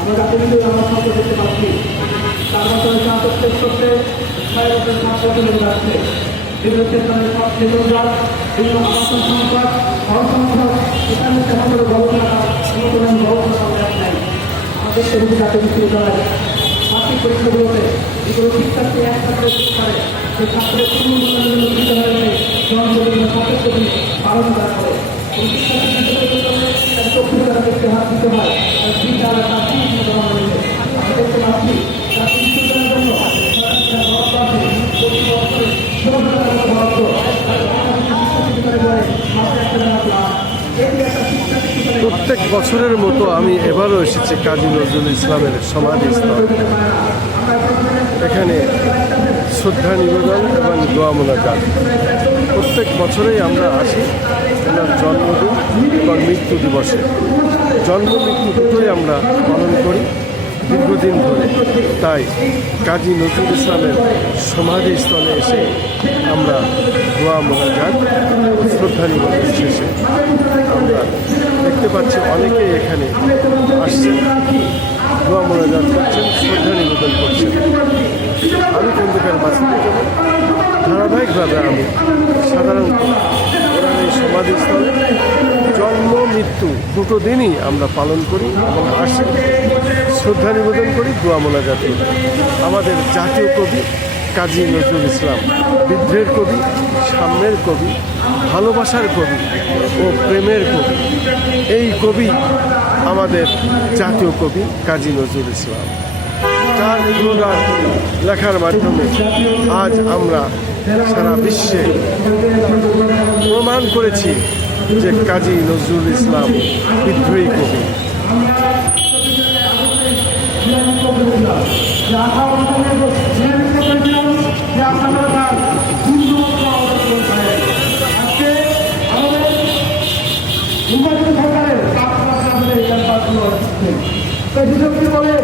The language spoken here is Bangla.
আমরা জাতীয় বিদ্যালয় আমরা সব দেখতে পাচ্ছি 4 বছরের স্নাতক শেষ করতে 6 বছরের ছাত্র চলে যাচ্ছে। বিভিন্ন ক্ষেত্রে সব ক্ষেত্রজাত বিভিন্ন আবাসন সংকট অসংখ্যক এখানে তেমন করে গবেষণা নেই। আমাদের সেগুলি জাতীয় বিশ্ববিদ্যালয় মাসিক পরীক্ষাগুলোতে যেগুলো শিক্ষার্থী এক ছাত্রের শিক্ষায় সেই ছাত্রের পূর্ণ বিদ্যালয়ে জনজীবনের কর্তব্য পালন করা করে এই শিক্ষার্থী চক্ষু দ্বারা দেখতে হাত দিতে হয় বিদ্যালয় তার দেওয়া হয়েছে। আমরা দেখতে পাচ্ছি জাতীয় বিশ্ববিদ্যালয়ের জন্য প্রত্যেক বছরের মতো আমি এবারও এসেছি কাজী নজরুল ইসলামের সমাধিস্থল। এখানে শ্রদ্ধা নিবেদন এবং দোয়া মোনাজাত প্রত্যেক বছরেই আমরা আসি ওনার জন্মদিন এবং মৃত্যু দিবসে। জন্ম মৃত্যু দুটোই আমরা পালন করি দীর্ঘদিন ধরে। তাই কাজী নজরুল ইসলামের সমাধিস্থলে এসে আমরা দোয়া মোনাজাত শ্রদ্ধা নিবেদন শেষে আমরা দেখতে পাচ্ছি অনেকেই এখানে আসছেন, দোয়া মোনাজাত করছেন, শ্রদ্ধা নিবেদন করছেন। আমি খন্দকার বাসিতে যাব ধারাবাহিকভাবে আমি সাধারণত ওনার এই সমাধিস্থলে জন্ম মৃত্যু দুটো দিনই আমরা পালন করি এবং আসি, শ্রদ্ধা নিবেদন করি, দোয়া মোনাজাত করি। আমাদের জাতীয় কবি কাজী নজরুল ইসলাম বিদ্রোহের কবি, সাম্যের কবি, ভালোবাসার কবি ও প্রেমের কবি। এই কবি আমাদের জাতীয় কবি কাজী নজরুল ইসলাম। তার গুণগান লেখার মাধ্যমে আজ আমরা সারা বিশ্বে প্রমাণ করেছি যে কাজী নজরুল ইসলাম বিদ্রোহী কবি। বলে